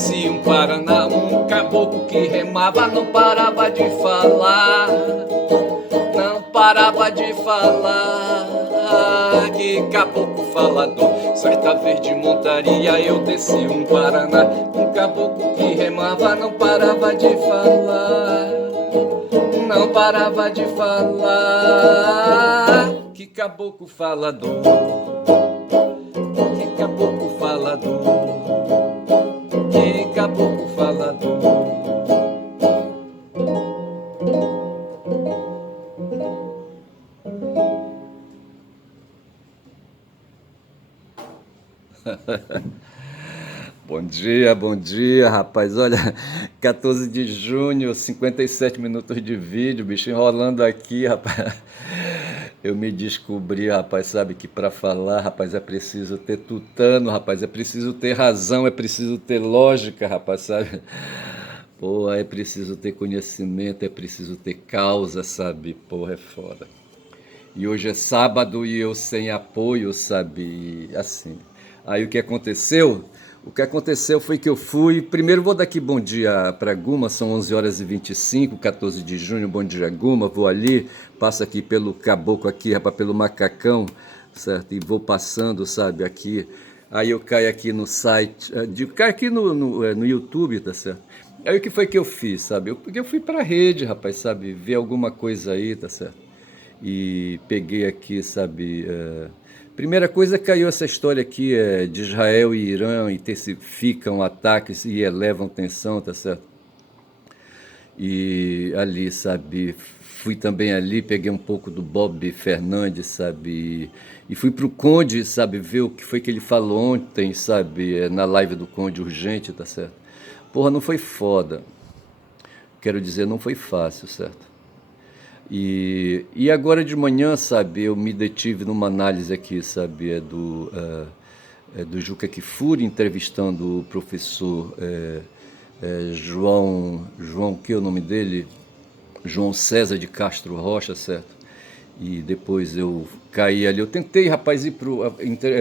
desci um Paraná, um caboclo que remava, não parava de falar, não parava de falar. Que caboclo falador. Certa vez de montaria eu desci um Paraná, um caboclo que remava, não parava de falar, não parava de falar. Que caboclo falador, que caboclo falador, que caboclo falador. Bom dia, rapaz. Olha, 14 de junho, 57 minutos de vídeo, bicho, enrolando aqui, rapaz. Eu me descobri, rapaz, sabe que para falar, rapaz, é preciso ter tutano, rapaz, é preciso ter razão, é preciso ter lógica, rapaz, sabe? Pô, é preciso ter conhecimento, é preciso ter causa, sabe? Porra, é foda. E hoje é sábado e eu sem apoio, sabe? E assim. Aí o que aconteceu? O que aconteceu foi que eu fui. Primeiro vou dar aqui bom dia para Guma, são 11 horas e 25, 14 de junho, bom dia Guma. Vou ali, passo aqui pelo caboclo aqui, rapaz, pelo macacão, certo? E vou passando, sabe, aqui. Aí eu caio aqui no site, caio aqui no YouTube, tá certo? Aí o que foi que eu fiz, sabe? Eu fui pra rede, rapaz, sabe? Ver alguma coisa aí, tá certo? E peguei aqui, sabe? Primeira coisa, caiu essa história aqui de Israel e Irã intensificam ataques e elevam tensão, tá certo? E ali, sabe? Fui também ali, peguei um pouco do Bob Fernandes, sabe? E fui pro Conde, sabe? Ver o que foi que ele falou ontem, sabe? Na live do Conde Urgente, tá certo? Porra, não foi foda. Quero dizer, não foi fácil, certo? E agora de manhã, sabe, eu me detive numa análise aqui, sabe, do Juca Kfouri entrevistando o professor João, que é o nome dele? João César de Castro Rocha, certo? E depois eu caí ali, eu tentei, rapaz,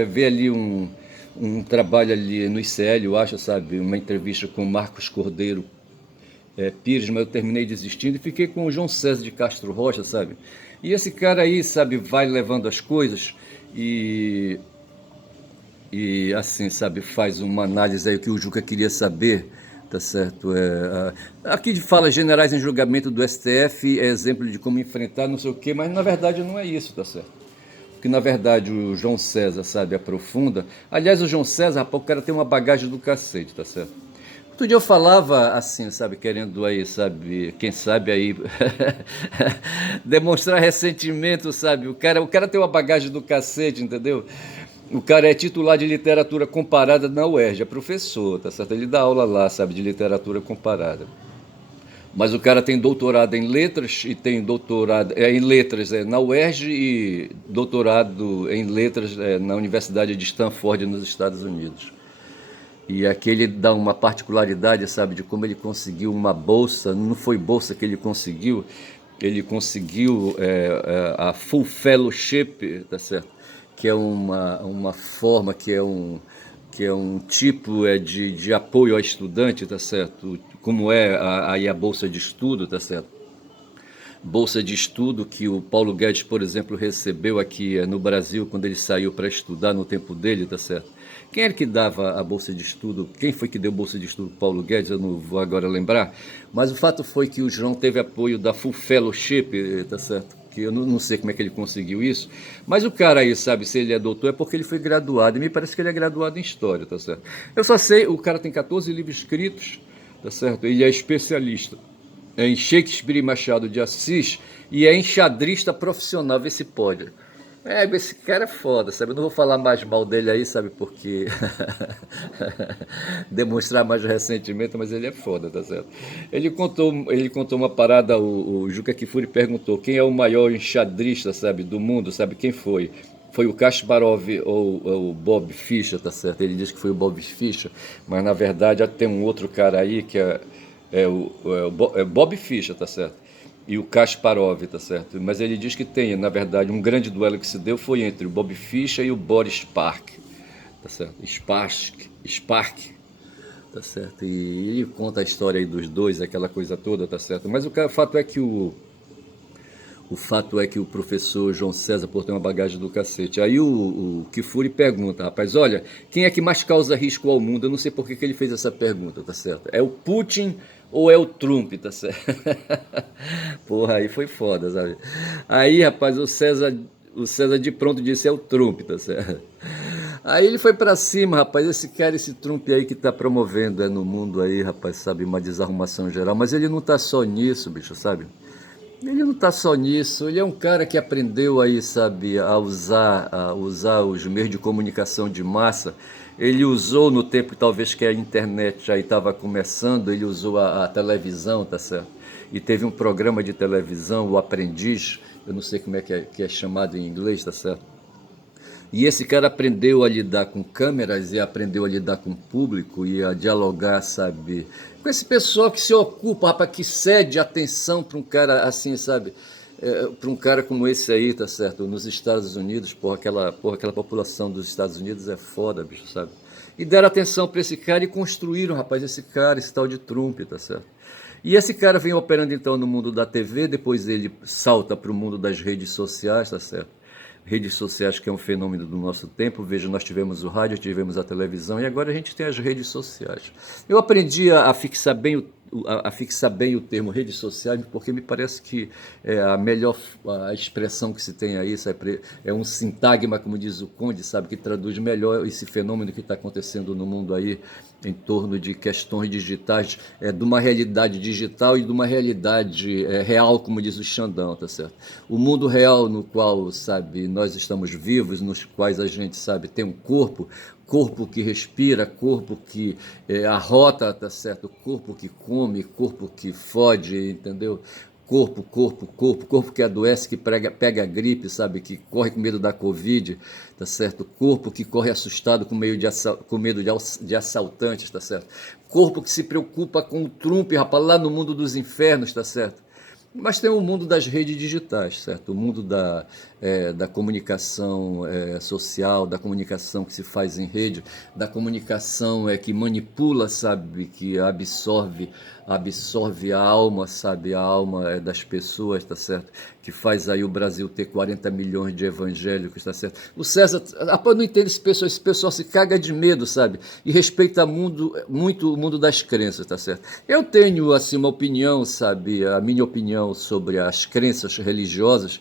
ver ali um trabalho ali no ICL, eu acho, sabe, uma entrevista com o Marcos Cordeiro, Pires, mas eu terminei desistindo e fiquei com o João César de Castro Rocha, sabe? E esse cara aí, sabe, vai levando as coisas e, e assim, sabe, faz uma análise aí o que o Juca queria saber, tá certo? Aqui fala generais em julgamento do STF, é exemplo de como enfrentar não sei o quê, mas na verdade não é isso, tá certo? Porque na verdade o João César, sabe, aprofunda. Aliás, o João César, rapaz, o cara tem uma bagagem do cacete, tá certo? Outro dia eu falava assim, sabe, querendo aí, sabe, quem sabe aí demonstrar ressentimento, sabe? O cara tem uma bagagem do cacete, entendeu? O cara é titular de literatura comparada na UERJ, é professor, tá certo? Ele dá aula lá, sabe, de literatura comparada. Mas o cara tem doutorado em letras e tem doutorado em letras na UERJ e doutorado em letras na Universidade de Stanford, nos Estados Unidos. E aqui ele dá uma particularidade, sabe, de como ele conseguiu uma bolsa, não foi bolsa que ele conseguiu a Full Fellowship, tá certo? Que é uma forma, que é um tipo de apoio ao estudante, tá certo? Como aí a bolsa de estudo, tá certo? Bolsa de estudo que o Paulo Guedes, por exemplo, recebeu aqui no Brasil quando ele saiu para estudar no tempo dele, tá certo? Quem era que dava a bolsa de estudo? Quem foi que deu bolsa de estudo para Paulo Guedes? Eu não vou agora lembrar. Mas o fato foi que o João teve apoio da Full Fellowship, tá certo? Que eu não sei como é que ele conseguiu isso. Mas o cara aí, sabe, se ele é doutor é porque ele foi graduado. E me parece que ele é graduado em História, tá certo? Eu só sei, o cara tem 14 livros escritos, tá certo? Ele é especialista em Shakespeare e Machado de Assis e é enxadrista profissional, vê se pode. Esse cara é foda, sabe? Eu não vou falar mais mal dele aí, sabe? Porque demonstrar mais ressentimento, mas ele é foda, tá certo? Ele contou uma parada, o Juca Kfouri perguntou quem é o maior enxadrista, sabe, do mundo, sabe quem foi? Foi o Kasparov ou o Bob Fischer, tá certo? Ele disse que foi o Bob Fischer, mas na verdade tem um outro cara aí que é o Bob Fischer, tá certo? E o Kasparov, tá certo? Mas ele diz que tem, na verdade, um grande duelo que se deu foi entre o Bob Fischer e o Boris Spark, tá certo? Spark. tá certo? E ele conta a história aí dos dois, aquela coisa toda, tá certo? Mas o fato é que o fato é que o professor João César, por ter uma bagagem do cacete. Aí o Kifuri pergunta, rapaz, olha, quem é que mais causa risco ao mundo? Eu não sei por que ele fez essa pergunta, tá certo? É o Putin ou é o Trump, tá certo? Porra, aí foi foda, sabe? Aí, rapaz, o César de pronto disse é o Trump, tá certo? Aí ele foi pra cima, rapaz, esse Trump aí que tá promovendo no mundo aí, rapaz, sabe, uma desarrumação geral, mas ele não tá só nisso, bicho, sabe? Ele não está só nisso, ele é um cara que aprendeu aí, sabe, a usar os meios de comunicação de massa. Ele usou no tempo talvez que a internet já estava começando, ele usou a televisão, tá certo? E teve um programa de televisão, O Aprendiz, eu não sei como é que é chamado em inglês, tá certo? E esse cara aprendeu a lidar com câmeras e aprendeu a lidar com o público e a dialogar, sabe? Com esse pessoal que se ocupa, rapaz, que cede atenção para um cara assim, sabe? Para um cara como esse aí, tá certo? Nos Estados Unidos, porra, aquela população dos Estados Unidos é foda, bicho, sabe? E deram atenção para esse cara e construíram, rapaz, esse cara, esse tal de Trump, tá certo? E esse cara vem operando então no mundo da TV, depois ele salta para o mundo das redes sociais, tá certo? Redes sociais que é um fenômeno do nosso tempo. Veja, nós tivemos o rádio, tivemos a televisão e agora a gente tem as redes sociais. Eu aprendi a fixar bem o termo redes sociais, porque me parece que é a melhor a expressão que se tem aí, sabe? É um sintagma, como diz o Conde, sabe, que traduz melhor esse fenômeno que está acontecendo no mundo aí em torno de questões digitais, de uma realidade digital e de uma realidade real, como diz o Xandão, tá certo? O mundo real no qual, sabe, nós estamos vivos, nos quais a gente, sabe, tem um corpo que respira, corpo que arrota, tá certo? Corpo que come, corpo que fode, entendeu? Corpo que adoece, que pega gripe, sabe? Que corre com medo da Covid, tá certo? Corpo que corre assustado com medo de assaltantes, tá certo? Corpo que se preocupa com o Trump, rapaz, lá no mundo dos infernos, tá certo? Mas tem o mundo das redes digitais, certo? O mundo da comunicação social, da comunicação que se faz em rede, da comunicação que manipula, sabe? Que absorve a alma, sabe? A alma das pessoas, tá certo? Que faz aí o Brasil ter 40 milhões de evangélicos, tá certo? O César, rapaz, não entende esse pessoal se caga de medo, sabe? E respeita muito o mundo das crenças, tá certo? Eu tenho, assim, uma opinião, sabe? A minha opinião sobre as crenças religiosas,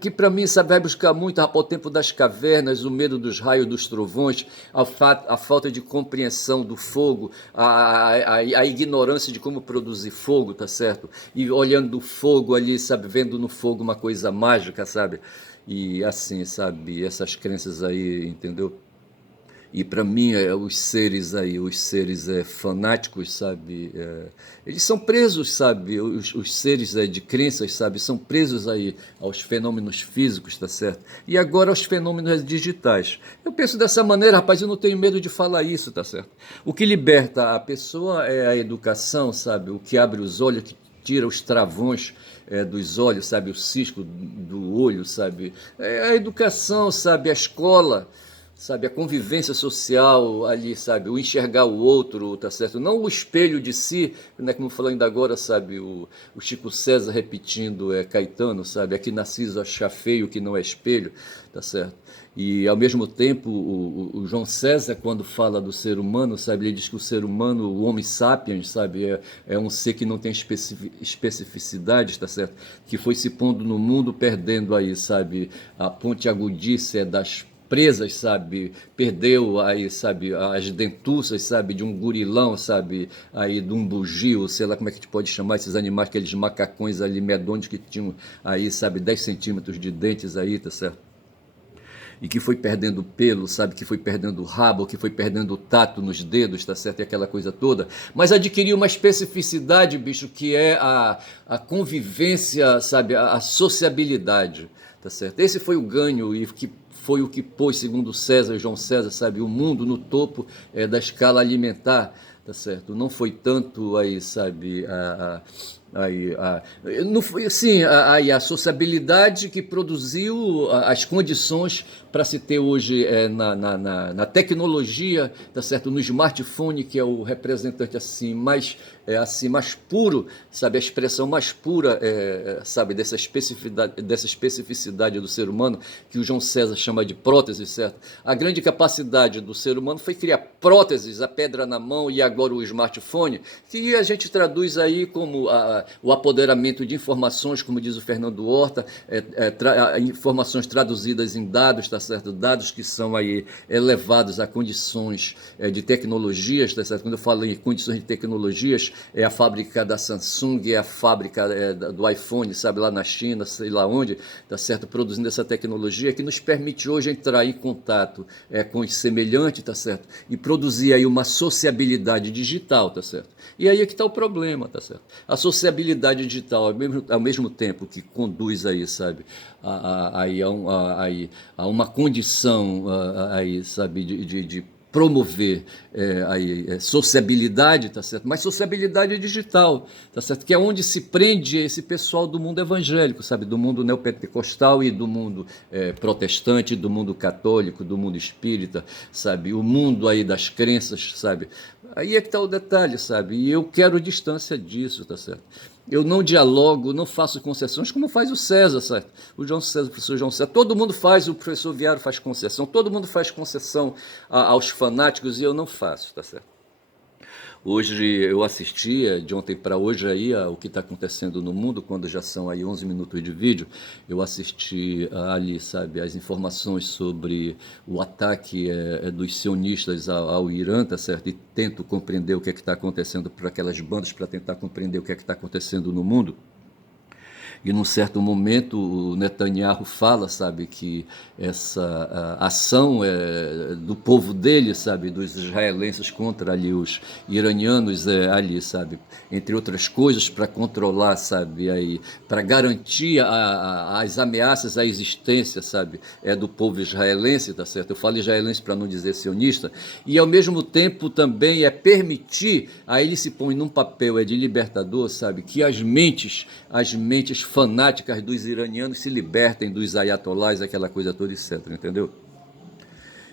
que para mim, sabe, vai buscar muito, rapaz, o tempo das cavernas, o medo dos raios, dos trovões, a falta de compreensão do fogo, a ignorância de como produzir fogo, tá certo? E olhando o fogo ali, sabe, vendo no fogo uma coisa mágica, sabe? E assim, sabe, essas crenças aí, entendeu? E para mim, os seres fanáticos, sabe, eles são presos, sabe, os seres de crenças, sabe, são presos aí aos fenômenos físicos, tá certo? E agora aos fenômenos digitais. Eu penso dessa maneira, rapaz, eu não tenho medo de falar isso, tá certo? O que liberta a pessoa é a educação, sabe, o que abre os olhos, que tira os travões dos olhos, sabe, o cisco do olho, sabe, a educação, sabe, a escola, sabe, a convivência social ali, sabe, o enxergar o outro, tá certo? Não o espelho de si, né, como falando ainda agora, sabe, o Chico César repetindo Caetano, sabe, aqui Narciso achar feio que não é espelho, tá certo? E ao mesmo tempo o João César, quando fala do ser humano, sabe, ele diz que o ser humano, o Homo sapiens, sabe, é um ser que não tem especificidade, tá certo? Que foi se pondo no mundo, perdendo aí, sabe, a ponte agudice das presas, sabe, perdeu aí, sabe, as dentuças, sabe, de um gurilão, sabe, aí de um bugio, sei lá como é que a gente pode chamar esses animais, aqueles macacões ali medonhos que tinham aí, sabe, 10 centímetros de dentes aí, tá certo? E que foi perdendo pelo, sabe, que foi perdendo o rabo, que foi perdendo o tato nos dedos, tá certo? E aquela coisa toda. Mas adquiriu uma especificidade, bicho, que é a convivência, sabe, a sociabilidade, tá certo? Esse foi o ganho e que foi o que pôs, segundo César, João César, sabe, o mundo no topo da escala alimentar, tá certo? Não foi tanto aí, sabe, Aí, não foi, sim, aí a sociabilidade que produziu as condições para se ter hoje na tecnologia, tá certo? No smartphone, que é o representante assim mais puro, sabe, a expressão mais pura, sabe, dessa especificidade do ser humano, que o João César chama de prótese, certo? A grande capacidade do ser humano foi criar próteses, a pedra na mão e agora o smartphone, que a gente traduz aí como o apoderamento de informações, como diz o Fernando Horta, informações traduzidas em dados, tá certo? Dados que são aí elevados a condições de tecnologias, tá certo? Quando eu falo em condições de tecnologias, é a fábrica da Samsung, é a fábrica do iPhone, sabe, lá na China, sei lá onde, tá certo? Produzindo essa tecnologia que nos permite hoje entrar em contato com os semelhantes, tá certo? E produzir aí uma sociabilidade digital, tá certo? E aí é que está o problema, tá certo? A sociabilidade digital, ao mesmo tempo que conduz aí, sabe, a uma condição aí, sabe, de promover sociabilidade, tá certo? Mas sociabilidade digital, tá certo? Que é onde se prende esse pessoal do mundo evangélico, sabe? Do mundo neopentecostal e do mundo protestante, do mundo católico, do mundo espírita, sabe? O mundo aí das crenças, sabe? Aí é que está o detalhe, sabe? E eu quero distância disso, tá certo? Eu não dialogo, não faço concessões como faz o César, certo? O João César, o professor João César, todo mundo faz, o professor Viário faz concessão, todo mundo faz concessão aos fanáticos e eu não faço, tá certo? Hoje eu assistia, de ontem para hoje aí, o que está acontecendo no mundo, quando já são aí 11 minutos de vídeo, eu assisti ali, sabe, as informações sobre o ataque dos sionistas ao Irã, tá certo? E tento compreender o que é que está acontecendo por aquelas bandas para tentar compreender o que é que está acontecendo no mundo. E num certo momento o Netanyahu fala, sabe, que essa ação do povo dele, sabe, dos israelenses contra ali os iranianos ali, sabe, entre outras coisas para controlar, sabe, aí para garantir as ameaças à existência, sabe, do povo israelense, tá certo? Eu falo israelense para não dizer sionista, e ao mesmo tempo também permitir, aí ele se põe num papel de libertador, sabe, que as mentes fanáticas dos iranianos se libertem dos ayatolás, aquela coisa toda, etc, entendeu?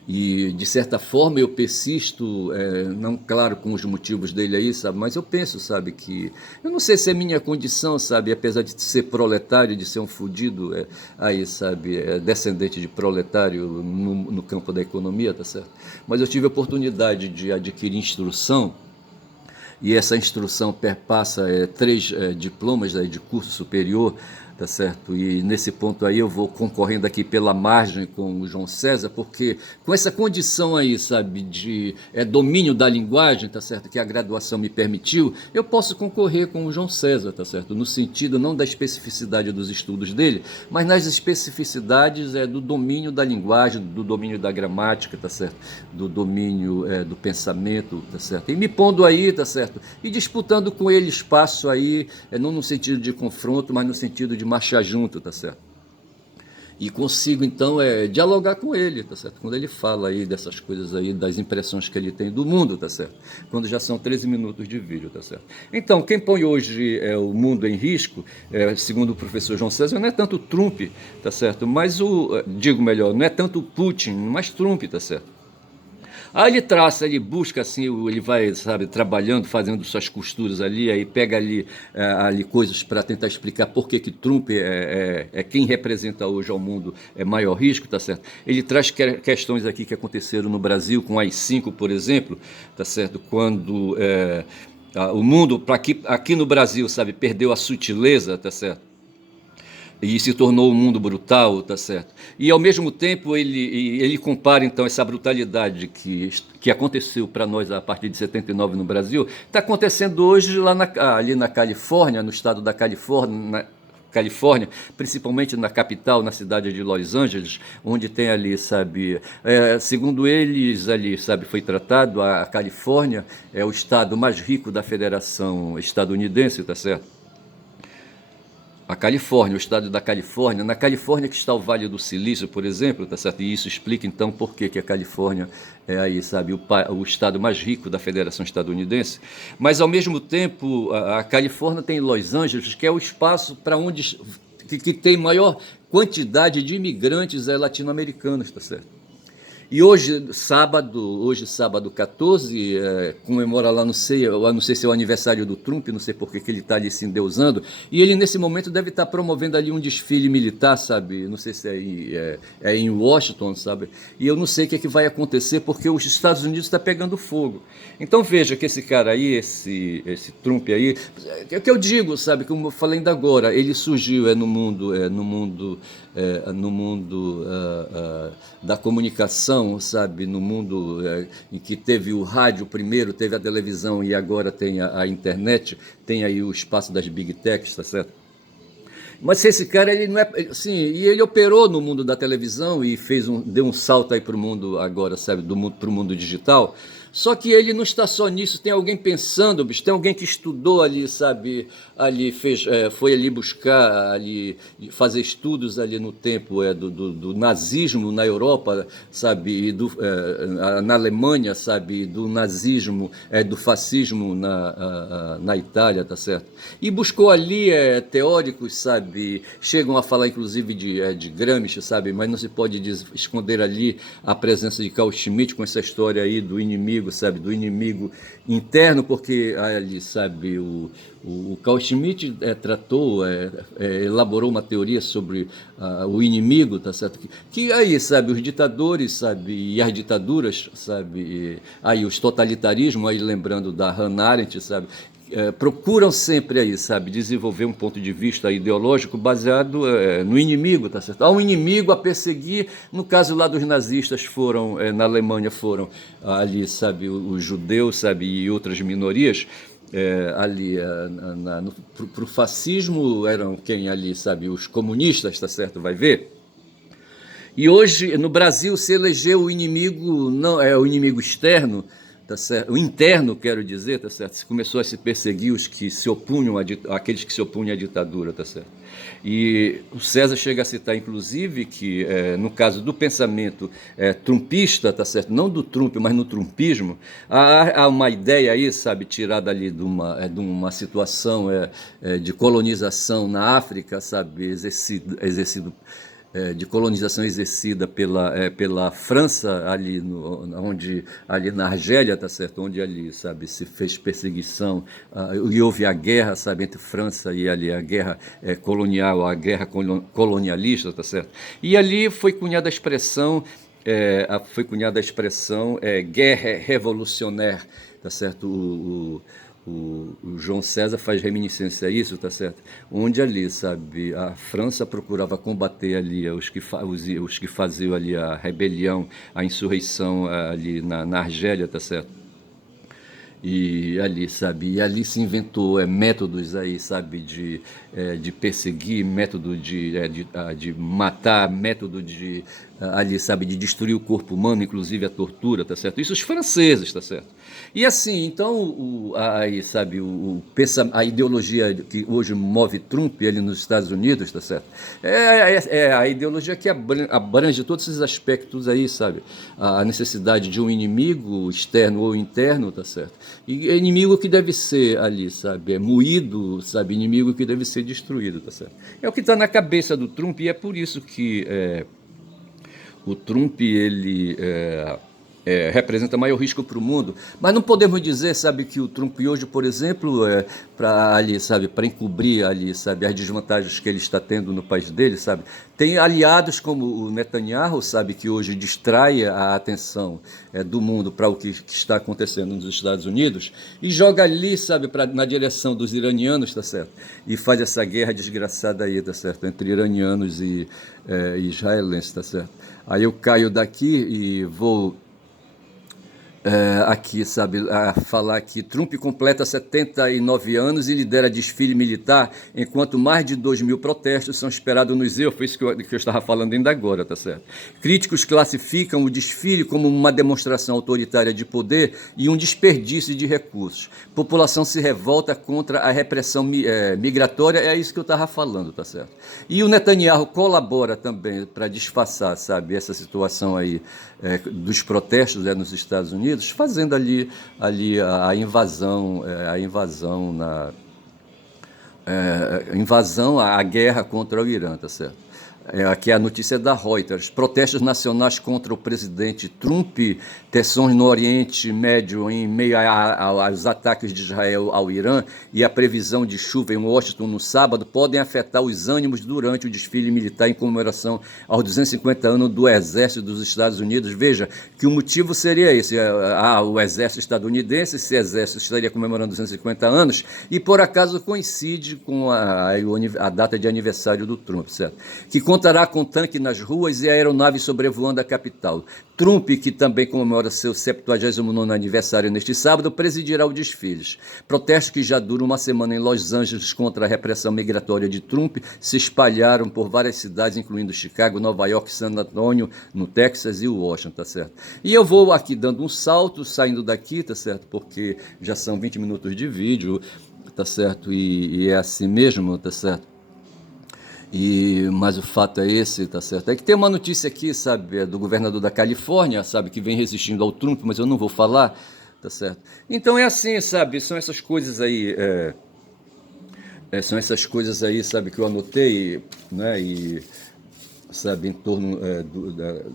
E, de certa forma, eu persisto, não claro com os motivos dele aí, sabe, mas eu penso, sabe, que eu não sei se é minha condição, sabe, apesar de ser proletário, de ser um fudido, aí, sabe, descendente de proletário no campo da economia, tá certo? Mas eu tive a oportunidade de adquirir instrução, e essa instrução perpassa 3 diplomas de curso superior, tá certo? E nesse ponto aí eu vou concorrendo aqui pela margem com o João César, porque com essa condição aí, sabe, de domínio da linguagem, tá certo? Que a graduação me permitiu, eu posso concorrer com o João César, tá certo? No sentido não da especificidade dos estudos dele, mas nas especificidades do domínio da linguagem, do domínio da gramática, tá certo? Do domínio do pensamento, tá certo? E me pondo aí, tá certo? E disputando com ele espaço aí, não no sentido de confronto, mas no sentido de marchar junto, tá certo? E consigo então dialogar com ele, tá certo? Quando ele fala aí dessas coisas aí, das impressões que ele tem do mundo, tá certo? Quando já são 13 minutos de vídeo, tá certo? Então, quem põe hoje o mundo em risco, segundo o professor João César, não é tanto Trump, tá certo? Mas digo melhor, não é tanto Putin, mas Trump, tá certo? Aí ele traça, ele busca assim, ele vai, sabe, trabalhando, fazendo suas costuras ali, aí pega ali coisas para tentar explicar por que Trump é quem representa hoje ao mundo maior risco, tá certo? Ele traz questões aqui que aconteceram no Brasil com AI-5, por exemplo, tá certo? Quando o mundo, aqui no Brasil, sabe, perdeu a sutileza, tá certo? E se tornou um mundo brutal, tá certo? E ao mesmo tempo ele compara então essa brutalidade que aconteceu para nós a partir de 79 no Brasil, está acontecendo hoje ali na Califórnia, no estado da Califórnia, principalmente na capital, na cidade de Los Angeles, onde tem ali, sabe, segundo eles ali, sabe, foi tratado, a Califórnia é o estado mais rico da Federação Estadunidense, tá certo? A Califórnia, o estado da Califórnia, na Califórnia que está o Vale do Silício, por exemplo, tá certo? E isso explica então por que a Califórnia é aí, sabe, o estado mais rico da Federação Estadunidense. Mas ao mesmo tempo, a Califórnia tem Los Angeles, que é o espaço para onde que tem maior quantidade de imigrantes latino-americanos, tá certo? E hoje sábado 14, comemora lá, não sei se é o aniversário do Trump, não sei por que ele está ali se endeusando, e ele nesse momento deve estar promovendo ali um desfile militar, sabe, não sei se é em Washington, sabe, e eu não sei o que vai acontecer, porque os Estados Unidos está pegando fogo. Então veja que esse cara aí, esse Trump aí, é o que eu digo, sabe, como eu falei ainda agora, ele surgiu no mundo da comunicação, sabe, no mundo em que teve o rádio primeiro, teve a televisão e agora tem a internet, tem aí o espaço das big techs, tá certo? Mas esse cara, ele não é. Sim, e ele operou no mundo da televisão e deu um salto aí para o mundo agora, sabe, para o mundo digital. Só que ele não está só nisso, tem alguém pensando, bicho, tem alguém que estudou ali, sabe, foi ali buscar, ali, fazer estudos ali no tempo do nazismo na Europa, sabe, na Alemanha, sabe, do nazismo, do fascismo na Itália, tá certo? E buscou ali teóricos, sabe, chegam a falar inclusive de Gramsci, sabe, mas não se pode esconder ali a presença de Carl Schmitt com essa história aí do inimigo, sabe, do inimigo interno, porque ali, sabe, o Carl Schmitt elaborou uma teoria sobre o inimigo, tá certo? Que aí, sabe, os ditadores, sabe, e as ditaduras, sabe, aí os totalitarismos, aí lembrando da Hannah Arendt, sabe, procuram sempre aí, sabe, desenvolver um ponto de vista ideológico baseado no inimigo, tá certo? Há um inimigo a perseguir, no caso lá dos nazistas na Alemanha foram ali, sabe, os judeus, sabe, e outras minorias, ali para o fascismo eram quem ali, sabe, os comunistas, tá certo, vai ver? E hoje no Brasil se elegeu o inimigo, não é o inimigo externo, tá certo? O interno, quero dizer, tá certo? Se começou a se perseguir os que se opunham aqueles que se opunham à ditadura, tá certo? E o César chega a citar, inclusive, que no caso do pensamento trumpista, tá certo? Não do Trump, mas no trumpismo, há uma ideia aí, sabe, tirada ali de uma situação de colonização na África, sabe, exercido de colonização exercida pela França ali ali na Argélia, tá certo, onde ali, sabe, se fez perseguição e houve a guerra, sabe, entre França e ali a guerra colonial, a guerra colonialista, tá certo, e ali foi cunhada a expressão guerra revolucionária, tá certo, o João César faz reminiscência a isso, tá certo? Onde ali, sabe, a França procurava combater ali os que faziam ali a rebelião, a insurreição ali na Argélia, tá certo? E ali, sabe, e ali se inventou métodos aí, sabe, de perseguir, método de matar, método ali, sabe, de destruir o corpo humano, inclusive a tortura, tá certo? Isso os franceses, tá certo? E assim, então, aí, sabe, a ideologia que hoje move Trump ali nos Estados Unidos, tá certo? É a ideologia que abrange todos esses aspectos aí, sabe? A necessidade de um inimigo externo ou interno, tá certo? E é inimigo que deve ser ali, sabe, moído, sabe, inimigo que deve ser destruído, tá certo? É o que está na cabeça do Trump e é por isso que o Trump, ele representa maior risco para o mundo, mas não podemos dizer, sabe, que o Trump hoje, por exemplo, para encobrir ali, sabe, as desvantagens que ele está tendo no país dele, sabe, tem aliados como o Netanyahu, sabe, que hoje distrai a atenção do mundo para o que está acontecendo nos Estados Unidos e joga ali, sabe, na direção dos iranianos, tá certo, e faz essa guerra desgraçada aí, tá certo, entre iranianos e israelenses, tá certo. Aí eu caio daqui e vou aqui, sabe, a falar que Trump completa 79 anos e lidera desfile militar, enquanto mais de 2.000 protestos são esperados nos erros. Foi isso que eu estava falando ainda agora, tá certo? Críticos classificam o desfile como uma demonstração autoritária de poder e um desperdício de recursos. População se revolta contra a repressão migratória, é isso que eu estava falando, tá certo? E o Netanyahu colabora também para disfarçar, sabe, essa situação aí dos protestos nos Estados Unidos, fazendo ali a invasão, a guerra contra o Irã, tá certo? Aqui é a notícia da Reuters. Protestos nacionais contra o presidente Trump, tensões no Oriente Médio em meio aos ataques de Israel ao Irã e a previsão de chuva em Washington no sábado podem afetar os ânimos durante o desfile militar em comemoração aos 250 anos do Exército dos Estados Unidos. Veja que o motivo seria esse. O Exército estadunidense, esse exército estaria comemorando 250 anos e por acaso coincide com a data de aniversário do Trump, certo? Que contará com tanque nas ruas e aeronave sobrevoando a capital. Trump, que também comemora seu 79º aniversário neste sábado, presidirá os desfiles. Protestos que já duram uma semana em Los Angeles contra a repressão migratória de Trump se espalharam por várias cidades, incluindo Chicago, Nova York, San Antonio, no Texas e Washington, tá certo? E eu vou aqui dando um salto, saindo daqui, tá certo? Porque já são 20 minutos de vídeo, tá certo? E é assim mesmo, tá certo? Mas o fato é esse, tá certo? É que tem uma notícia aqui, sabe, do governador da Califórnia, sabe, que vem resistindo ao Trump, mas eu não vou falar, tá certo? Então é assim, sabe, são essas coisas aí, sabe, que eu anotei, né, e, sabe, em torno,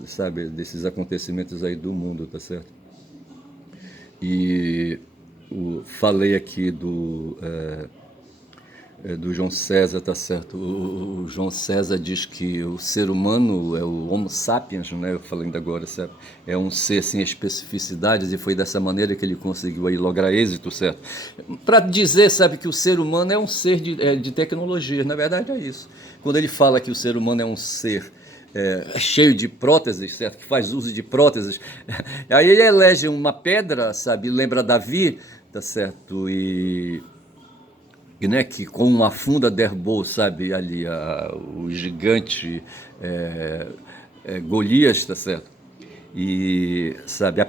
sabe, desses acontecimentos aí do mundo, tá certo? E falei aqui do João César, tá certo? O João César diz que o ser humano é o Homo sapiens, né? Eu falei ainda agora, sabe? É um ser sem especificidades e foi dessa maneira que ele conseguiu aí lograr êxito, certo? Para dizer, sabe, que o ser humano é um ser de tecnologia, na verdade é isso. Quando ele fala que o ser humano é um ser cheio de próteses, certo? Que faz uso de próteses, aí ele elege uma pedra, sabe? Lembra Davi, tá certo? Né, que com uma funda derrubou, sabe, ali o gigante Golias, tá certo? E, sabe,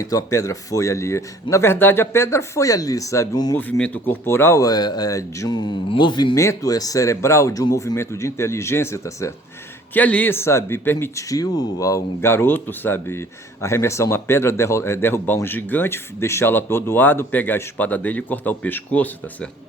então a pedra foi ali. Na verdade, a pedra foi ali, sabe, um movimento corporal, de um movimento cerebral, de um movimento de inteligência, tá certo? Que ali, sabe, permitiu a um garoto, sabe, arremessar uma pedra, derrubar um gigante, deixá-lo atordoado, pegar a espada dele e cortar o pescoço, tá certo?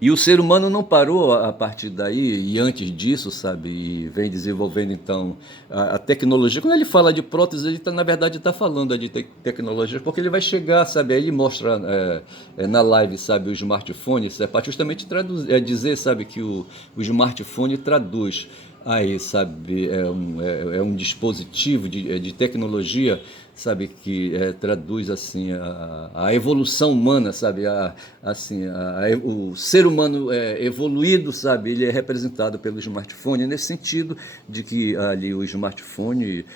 E o ser humano não parou a partir daí, e antes disso, sabe, e vem desenvolvendo então a tecnologia. Quando ele fala de prótese, ele na verdade está falando de tecnologia, porque ele vai chegar, sabe, aí ele mostra na live, sabe, o smartphone, para justamente dizer, sabe, que o smartphone traduz aí, sabe, é um dispositivo de tecnologia, sabe, que traduz assim a evolução humana, sabe, o ser humano evoluído, sabe, ele é representado pelo smartphone nesse sentido de que ali o smartphone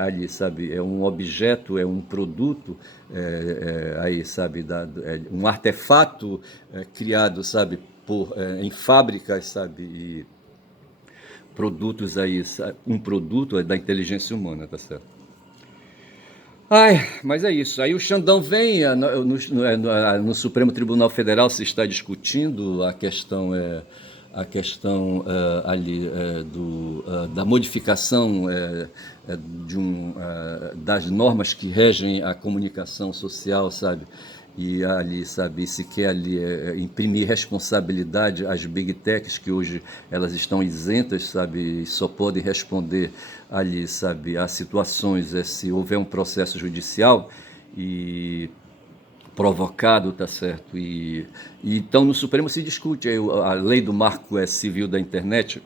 ali, sabe, é um objeto, é um produto, aí, sabe, um artefato criado, sabe, em fábricas, sabe, e produtos aí, um produto da inteligência humana, tá certo? Ai, mas é isso. Aí o Xandão vem, no Supremo Tribunal Federal se está discutindo a questão ali da modificação das normas que regem a comunicação social, sabe? E ali, sabe, se quer ali imprimir responsabilidade às big techs, que hoje elas estão isentas, sabe, e só podem responder ali, sabe, a situações se houver um processo judicial e provocado, tá certo? E então no Supremo se discute a lei do marco civil da internet.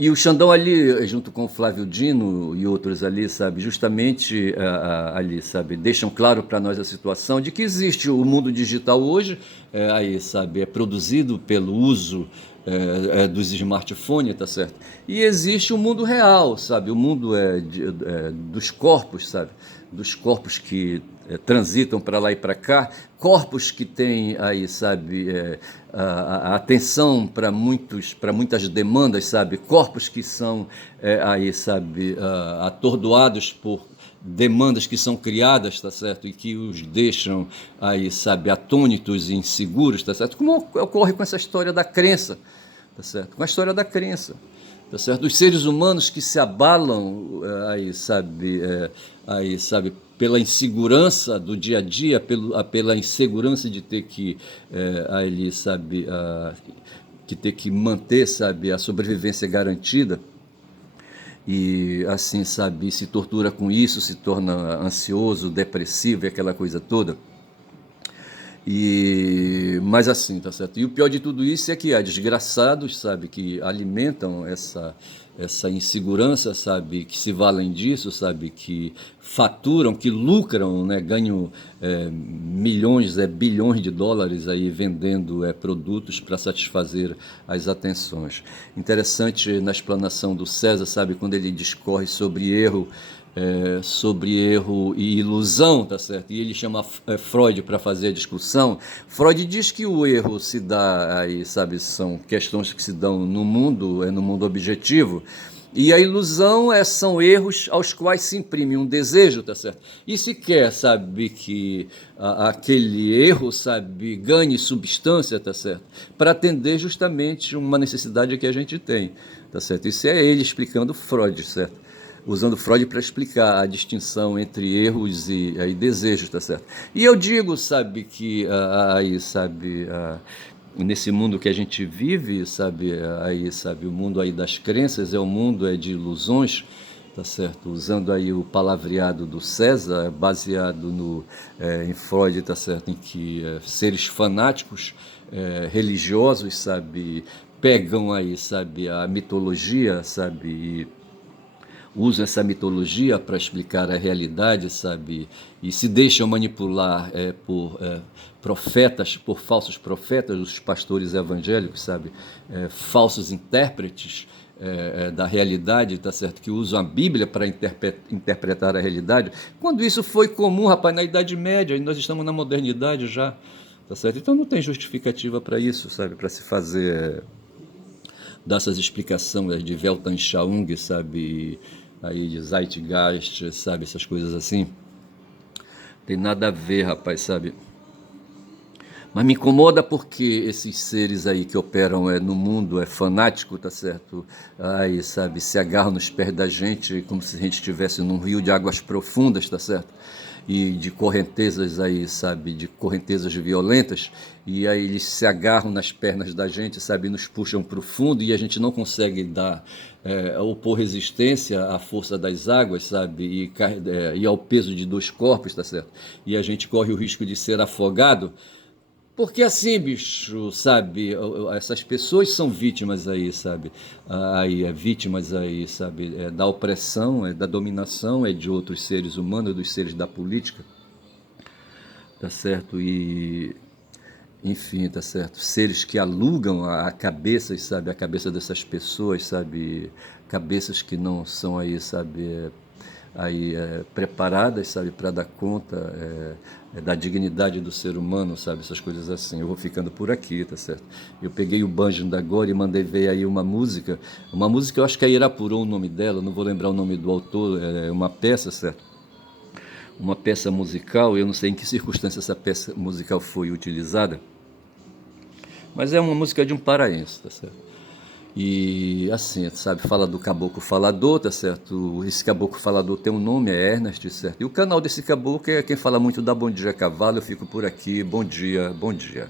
E o Xandão ali, junto com o Flávio Dino e outros ali, sabe, justamente ali, sabe, deixam claro para nós a situação de que existe o mundo digital hoje, aí, sabe, é produzido pelo uso dos smartphones, tá certo? E existe o mundo real, sabe, o mundo dos corpos, sabe, dos corpos que transitam para lá e para cá, corpos que têm aí, sabe, a atenção para muitas demandas, sabe, corpos que são aí, sabe, atordoados por demandas que são criadas, tá certo, e que os deixam aí, sabe, atônitos e inseguros, tá certo, como ocorre com essa história da crença, tá certo, com a história da crença. Tá certo? Os seres humanos que se abalam aí, sabe, pela insegurança do dia a dia, pela insegurança de ter que aí, sabe, que ter que manter, sabe, a sobrevivência garantida, e assim, sabe, se tortura com isso, se torna ansioso, depressivo e aquela coisa toda. Mas assim, tá certo? E o pior de tudo isso é que há desgraçados, sabe, que alimentam essa insegurança, sabe, que se valem disso, sabe, que faturam, que lucram, né, ganham milhões, bilhões de dólares aí vendendo produtos para satisfazer as atenções. Interessante na explanação do César, sabe, quando ele discorre sobre erro e ilusão, tá certo? E ele chama Freud para fazer a discussão. Freud diz que o erro se dá aí, sabe, são questões que se dão no mundo objetivo. E a ilusão são erros aos quais se imprime um desejo, tá certo? E se quer, sabe, que aquele erro, sabe, ganhe substância, tá certo? Para atender justamente uma necessidade que a gente tem, tá certo? Isso é ele explicando Freud, certo? Usando Freud para explicar a distinção entre erros e desejos, tá certo? E eu digo, sabe, que aí, sabe, nesse mundo que a gente vive, sabe, aí, sabe, o mundo aí das crenças é o mundo de ilusões, tá certo? Usando aí o palavreado do César, baseado em Freud, tá certo? Em que seres fanáticos religiosos, sabe, pegam aí, sabe, a mitologia, sabe, usam essa mitologia para explicar a realidade, sabe, e se deixam manipular por profetas, por falsos profetas, os pastores evangélicos, sabe, falsos intérpretes da realidade, tá certo, que usam a Bíblia para interpretar a realidade, quando isso foi comum, rapaz, na Idade Média, e nós estamos na modernidade já, tá certo? Então não tem justificativa para isso, sabe, para se fazer dessas explicações de Weltanschauung, sabe, aí de Zeitgeist, sabe, essas coisas assim. Tem nada a ver, rapaz, sabe. Mas me incomoda porque esses seres aí que operam no mundo fanático, tá certo? Aí, sabe, se agarram nos pés da gente como se a gente estivesse num rio de águas profundas, tá certo? E de correntezas aí, sabe, de correntezas violentas, e aí eles se agarram nas pernas da gente, sabe, nos puxam para o fundo e a gente não consegue opor resistência à força das águas, sabe, e ao peso de dois corpos, tá certo? E a gente corre o risco de ser afogado, porque assim, bicho, sabe, essas pessoas são vítimas aí, sabe, vítimas aí, sabe, da opressão, da dominação, de outros seres humanos, dos seres da política, tá certo, e enfim, tá certo, seres que alugam a cabeça, sabe, a cabeça dessas pessoas, sabe, cabeças que não são aí, sabe, preparadas, sabe, para dar conta da dignidade do ser humano, sabe, essas coisas assim. Eu vou ficando por aqui, tá certo? Eu peguei o banjo da agora e mandei ver aí uma música, eu acho que é Irapuru o nome dela, não vou lembrar o nome do autor, é uma peça, certo? Uma peça musical, eu não sei em que circunstância essa peça musical foi utilizada, mas é uma música de um paraense, tá certo? E assim, sabe, fala do caboclo falador, tá certo? Esse caboclo falador tem um nome, é Ernest, certo? E o canal desse caboclo é quem fala muito da Bom Dia Cavalo. Eu fico por aqui, bom dia, bom dia.